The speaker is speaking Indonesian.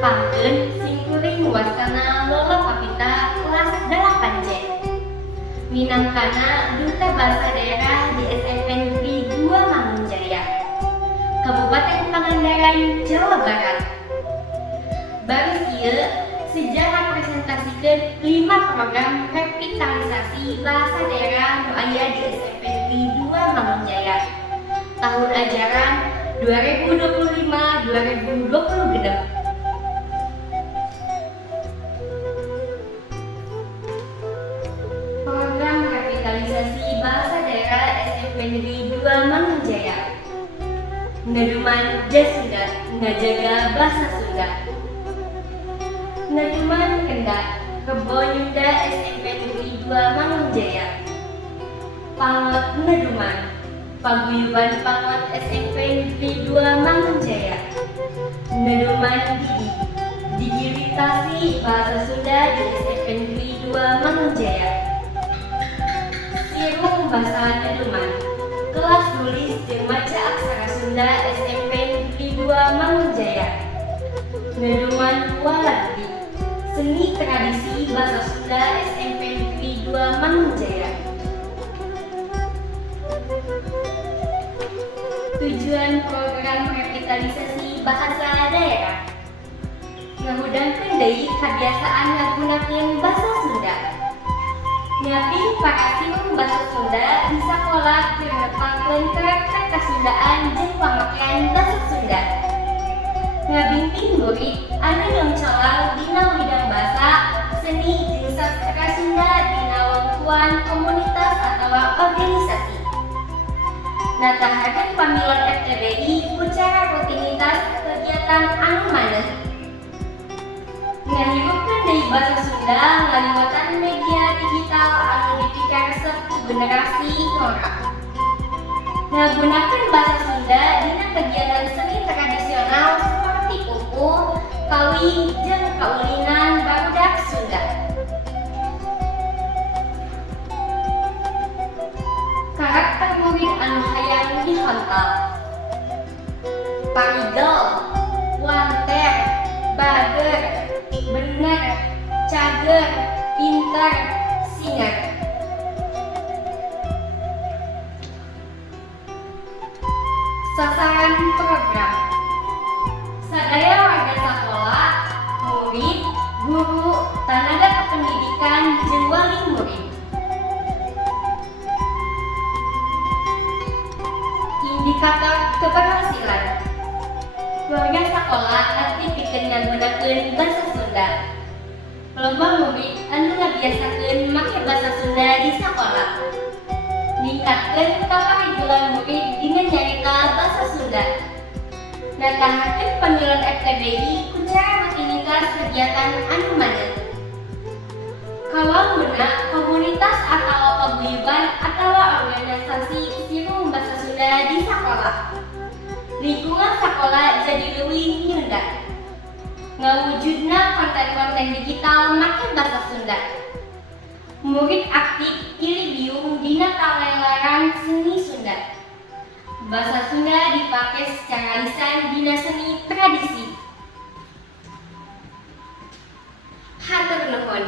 Nepangkeun simkuring wasana lola papita kelas 8C. Minangkana Duta Bahasa Daerah di SMP Negeri 2 Mangunjaya, Kabupaten Pangandaran, Jawa Barat. Baris ieu sejarah presentasikan 5 program revitalisasi bahasa daerah nu aya di SMP Negeri 2 Mangunjaya tahun ajaran 2025-2026. Program revitalisasi bahasa daerah SMP Negeri 2 Mangunjaya. Ngaduman Jasunda ngajaga bahasa Sunda. Ngaduman Kendak Kebo Nyunda SMP Negeri 2 Mangunjaya. Pangot Ngaduman Paguyuban Pangot SMP Negeri 2 Mangunjaya. Ngaduman Didi Digitalisasi bahasa Sunda di SMP Negeri 2 Mangunjaya. Sirung Bahasa Ngaduman kelas tulis jeung maca aksara Sunda SMP Negeri 2 Mangunjaya. Ngaduman Walakti seni tradisi bahasa Sunda SMP Negeri 2 Mangunjaya. Tujuan program revitalisasi bahasa daerah ngahudangkeun deui kabiasaan ngagunakeun basa Sunda. Ngabdi para sirung basa Sunda di sakola keur nepangkeun karakter kasundaan jeung pamakaian basa Sunda. Ngabinting murid anu nyongcolang dina widang basa, seni jeung sastra Sunda dina wengkuan komunitas atawa organisasi. Natahakeun pamilon FTBI secara rutinitas kegiatan anu maneh. Ngahirupkeun deui basa Sunda ngaliwatan media digital anu dipikaresep ku generasi ngora. Ngagunakeun basa Sunda dina kegiatan seni tradisional seperti kuku, kawin, jeung kaulinan barudak Sunda. Karakter murid anu hayang dihontal: parigel, wanter, bager, bener, cager, pinter, singer. Sasaran program: sadaya warga sakola, murid, guru, tenaga kependidikan, jeung wali murid. Indikator keberhasilan: warga sakola aktif pikeun ngagunakeun basa Sunda. Loba murid anu ngabiasakeun make basa Sunda di sakola. Ningkatkeun kaparigulan murid dina nyarita basa Sunda. Natahakeun pamilon FTBI ku cara rutinitas kegiatan anu maneh. Kalauna komunitas atau paguyuban atau organisasi sirung basa Sunda di sakola. Lingkungan sakola jadi leuwih nyunda. Ngawujudna konten-konten digital make basa Sunda. Murid aktif pilih biung dina talelaran seni Sunda. Basa Sunda dipake secara lisan dina seni tradisi. Hatur nuhun.